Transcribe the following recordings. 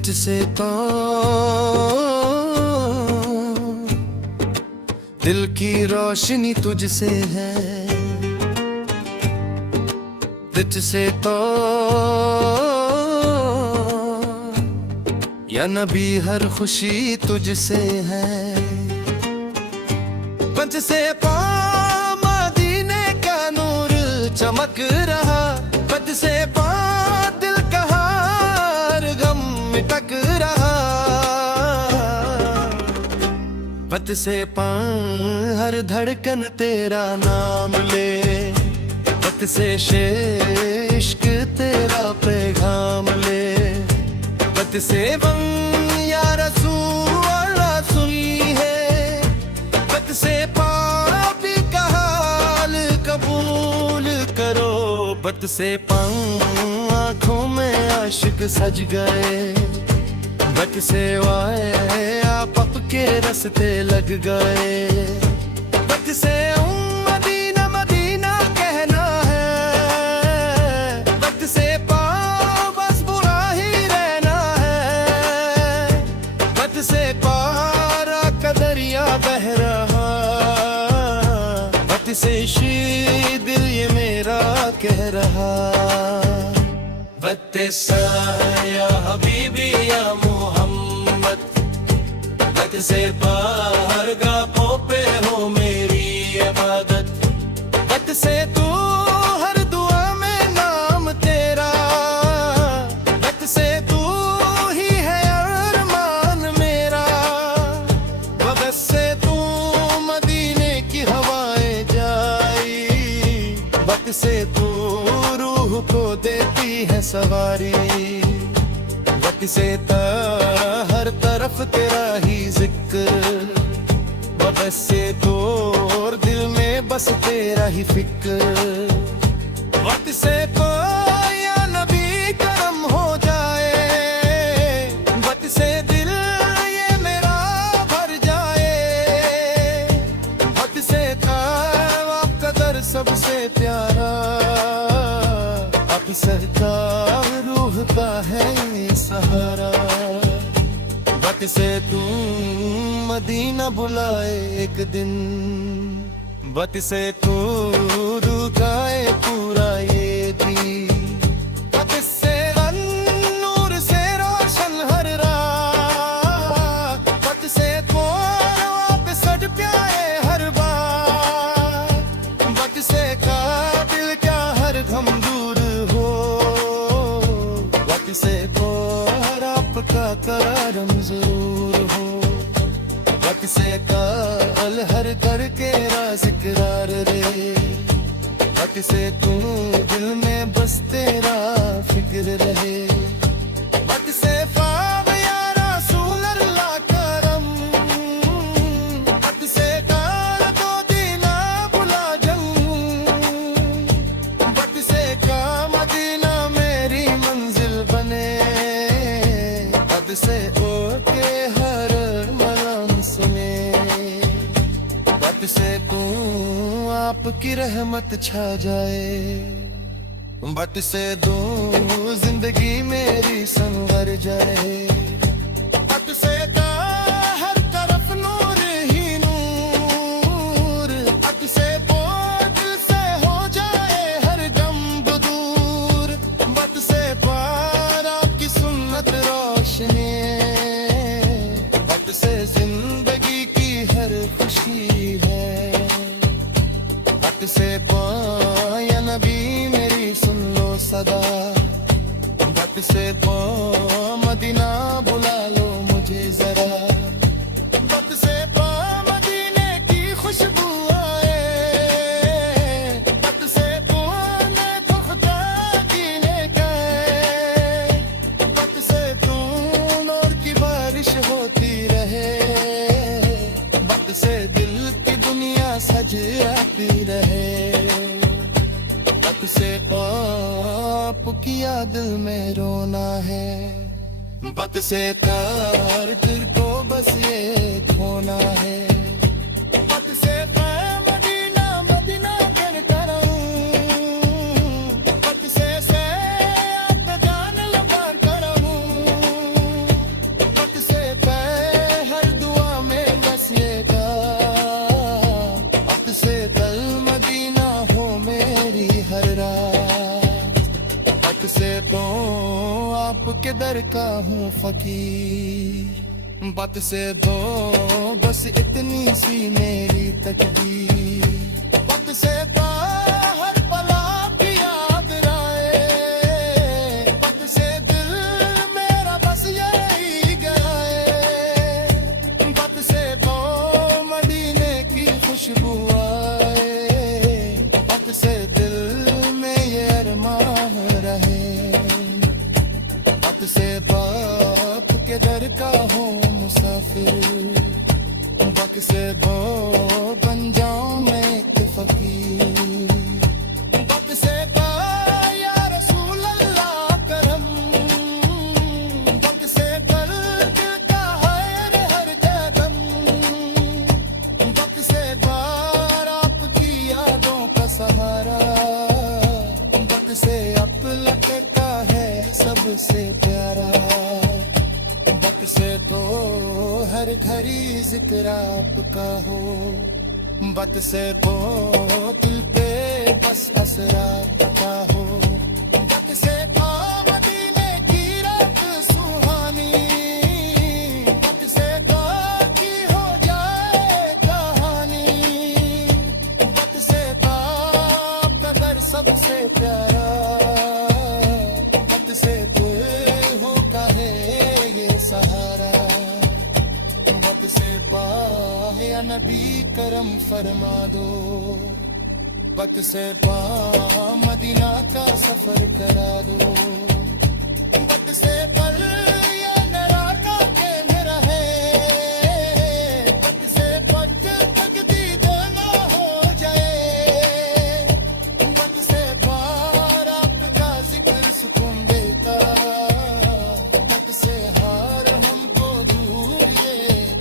तुझसे तो दिल की रोशनी तुझसे है, तुझसे तो या नबी हर खुशी तुझसे है। तुझसे पा मदीने का नूर चमक रहा, तुझसे पा दिल का हर गम मिटक रहा। बत से पा हर धड़कन तेरा नाम ले, बत से इश्क तेरा पैगाम ले। बत से बन या रसूल अल्लाह सुनी है, बत से पापी का हाल कबूल करो। बत से पा आँखों में आशिक सज गए, बत से वाए आप के रस्ते लग गए। बत से मदीना मदीना कहना है, बत से पा बस बुरा ही रहना है। बत से पारा का दरिया बह रहा, बत से दिल ये मेरा कह रहा। बत सा या हबीबी या मोहम्मद, बत से बाहर गाहों पे हो मेरी इबादत। बत से तू हर दुआ में नाम तेरा, बत से तू ही है अरमान मेरा। बत से तू मदीने की हवाएं जाई, बत से तू रूह को देती है सवारी। बत से हर तरफ तेरा ही जिक्र, बत से तो दिल में बस तेरा ही फिक्र। बत से तो या नबी करम हो जाए, बत से दिल ये मेरा भर जाए। बत से आपका दर सबसे प्यारा, अब सरकार रूह का है सहारा। बत से तू मदीना बुलाए एक दिन, बत से तू रुकाए पूरा ये दिन। बत से नूर से रोशन हर रात, बत से तो आप सज प्याए हर बार। बत से काबिल क्या हर गम दूर हो, बत से तो हर आपका करम जरूर हो। बत से काल हर करके जिक्रार रे, बत से तू दिल में बस तेरा फिक्र रहे। बत से पाव या रसूल अल्लाह करम, बत से काल तो दीना बुला जंग। बत से का मदीना मेरी मंजिल बने, बत से ओ के हर मलम सुने। बत से तू आपकी रहमत छा जाए, बत से दो जिंदगी मेरी संवर जाए। बत से का हर तरफ नूर ही नूर, बत से दिल से हो जाए हर गम दूर। बत से पार आपकी सुन्नत रोशनी, बत से जिंदगी की हर खुशी है। बत से या नबी मेरी सुन लो सदा, बत से मदीना बुला लो मुझे जरा। बत से मदीने की खुशबू आए, बत से खुदा की नेकाए। बत से नूर की बारिश होती रहे, बत से दिल की दुनिया सज आती रहे। बत से आपकी याद में रोना है, बत से तार को बस ये खोना है। बत से मदीना मदीना कहता रहूं, बत से आप जान लगा रहूं। आपके दर का हूँ फकीर। बात से दो बस इतनी सी मेरी तकदीर। बात से हर पल आपकी याद आए। बात से दिल मेरा बस यही गए। बात से दो मदीने की खुशबू आए। बात से दिल में ये अरमान रहे। बात से बाप के दर का हो मुसाफिर। बात से दो बन जाऊं मैं एक फकीर। बात से या रसूल अल्लाह करम। बात से दिल का है हर कदम। बात से आपकी यादों का सहारा। बात से अब लगता है सबसे प्यारा। वक्त से तो हर घड़ी जिक्र आपका हो। वक्त से तो दिल पे बस असरा पता हो। वक्त से तो मदीने की रात सुहानी। वक्त से तो की हो जाए कहानी। वक्त से तो आपका दर सबसे प्यारा। वक्त से तो हो कहे ये सहारा। वक्त से या नबी करम फरमा दो। वक्त से मदीना का सफर करा दो। वक्त से या नराना के रहे। वक्त से तकदीर ना हो जाए। वक्त से आपका जिक्र सुकून देता। वक्त से हार हमको दूर ये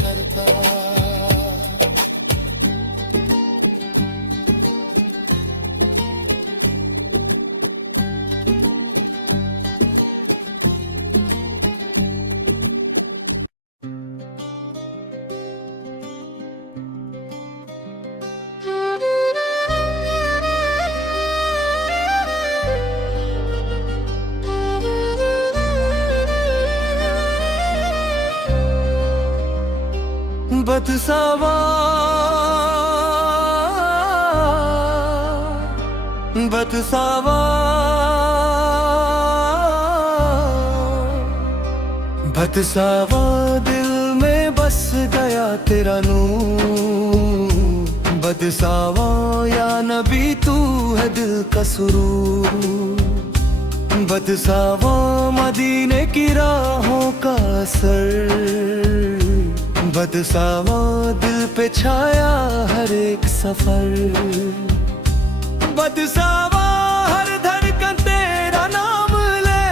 करता। बदसावा बदसावा बदसावा दिल में बस गया तेरा नूर। बदसावा या नबी तू है दिल का सुरूर। बदसावा मदीने की राहों का असर। बदसावा दिल पे छाया हर एक सफर। बदसावा हर धड़कन तेरा नाम ले।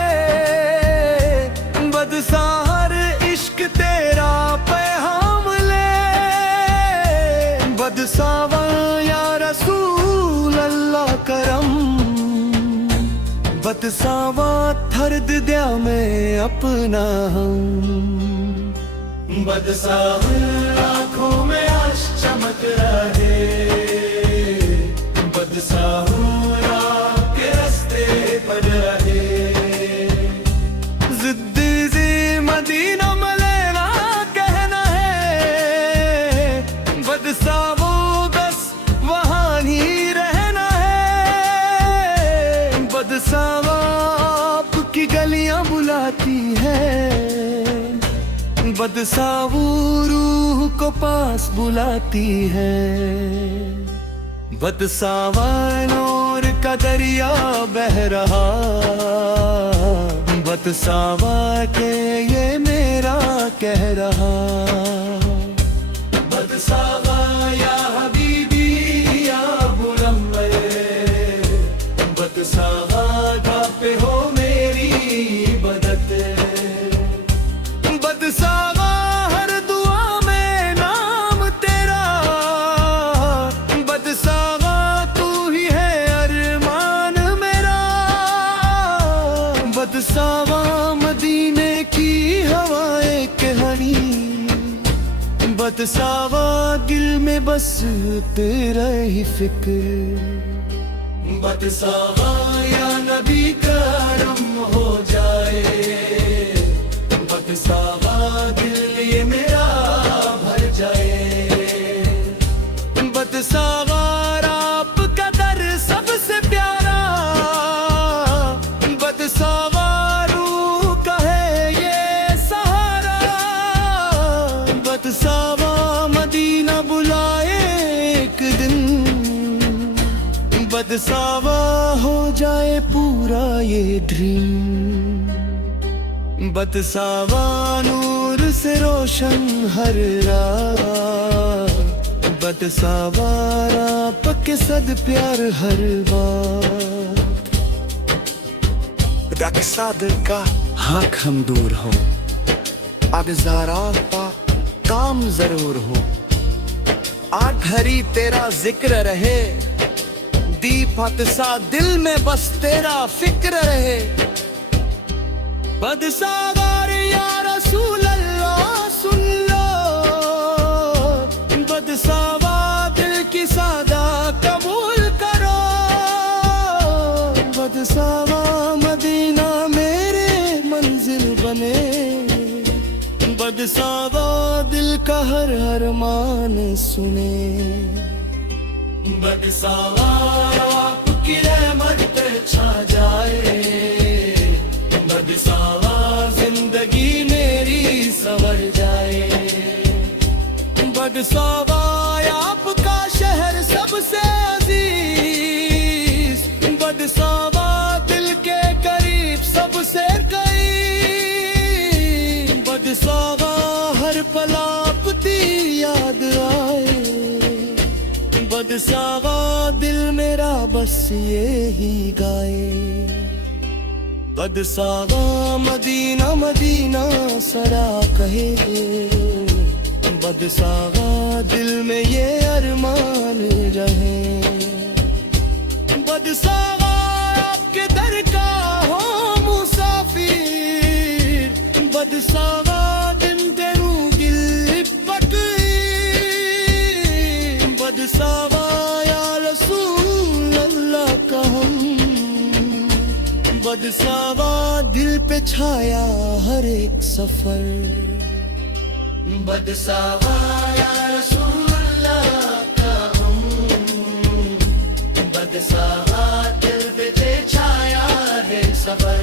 बदसा हर इश्क तेरा पैगाम ले। बदसावा या रसूल अल्लाह करम। बदसावा थर दिया में अपना हम। बदसावर आँखों में आश चमक रहे। बदसावर आपके रास्ते पर रहे। जिद्दी मदीना में लेना कहना है। बदसावो बस वहाँ ही रहना है। बदसावा आपकी गलियां बुलाती है। बदसावू रूह को पास बुलाती है। बदसावा नूर का दरिया बह रहा। बदसावा के ये मेरा कह रहा। बदसावा या हबीबी या बुलंद। बदसावा गा पे हो मेरी बदत। बदसावा हर दुआ में नाम तेरा। बदसावा तू ही है अरमान मेरा। बदसावा मदीने की हवाएं कहानी। बदसावा दिल में बस तेरा ही फिक्र। बदसावा या नबी करम हो जाए। बदसावा दिल ये मेरा भर जाए। बदसावा आपका दर सबसे प्यारा, बदसावा रूह का है ये सहारा। बदसावा मदीना बुलाए एक दिन, बदसावा हो जाए पूरा ये ड्रीम। बदसावा नूर से रोशन हर रात, बदसावा आपके सद प्यार हर बात। रक्साद का हक हम दूर हो, अगजारा का काम जरूर हो। आठ घड़ी तेरा जिक्र रहे, दीपक सा दिल में बस तेरा फिक्र रहे। बदसावार या रसूल अल्लाह सुन लो, बदसावा दिल की सादा कबूल करो। बदसावा मदीना मेरे मंजिल बने, बदसावा दिल का हर अरमान सुने। बदसावा आपकी रहमत पे छा जाए, बदसावा जिंदगी मेरी संवर जाए। बदसावा आपका शहर सबसे अजीज, बदसावा दिल के करीब सबसे करीब। बदसावा हर पल आपकी याद आए, बदसावा दिल मेरा बस ये ही गाए। बदसावा मदीना मदीना सदा कहे, बदसावा दिल में ये अरमान रहे। बदसावा आपके दर का हो मुसाफिर, बदसावा दिन तेरू दिल फकीर। बदसावा या रसूल अल्लाह का हम, बदसावा दिल पे छाया हर एक सफर। बदसावा या रसूल अल्लाह का हम, बदसावा दिल पे छाया है सफर।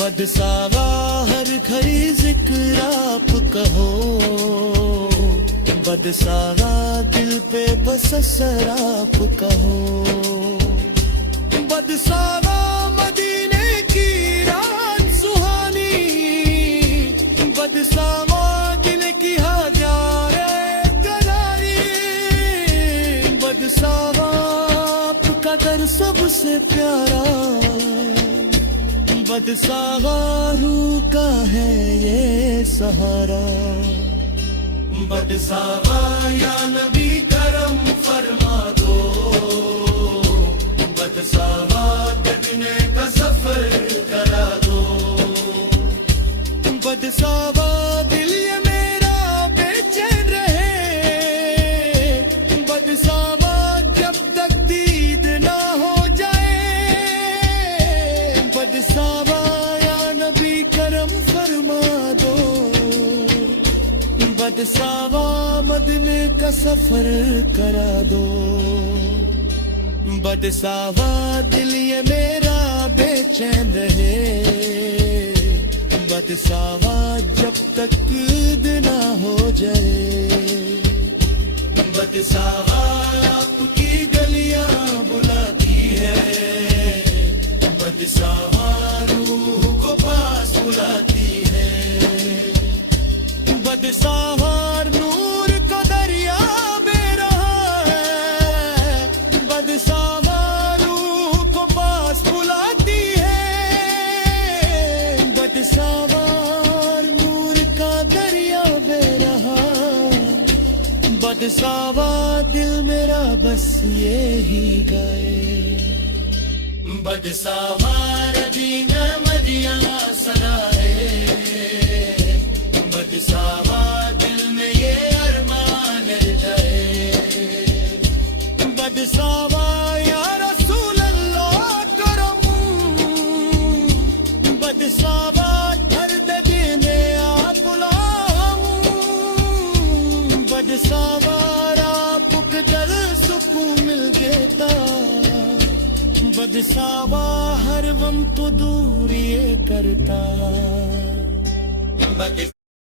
बदसावा हर घड़ी जिक्र आप कहो, बदसावा दिल पे बस असर आप कहो। बदसावा मदीने की रात सुहानी, बदसावा दिल की हजारे करारी। बदसावा आपका दर सबसे प्यारा, बदसावा रूह का है ये सहारा। बदसावा या नबी करम फरमा दो, बदसावा देखने का सफर करा दो। बदसावा दिल ये मेरा बेचैन रहे, बदसावा जब तक दीद ना हो जाए। बदसावा या नबी करम फरमा दो, बदसावा मदीने का सफर करा दो। बदसावा दिल ये मेरा बेचैन रहे, बदसावा जब तक ईद ना हो जाए। बदसावा आपकी गलियां बुलाती है, बदसावा रूह को पास बुलाती है। बदसावा नूर का दरिया बह रहा है, बदसावा रूह को पास बुलाती है। बदसावा नूर का दरिया बह रहा, बदसावा दिल मेरा बस ये ही गाए। बदसावा मदीना मदीना सदा है, बदसावा दिल में ये अरमान जाए। बदसावा या रसूल अल्लाह करम, बदसावा हर दिसावा हर वम तो दूर ये करता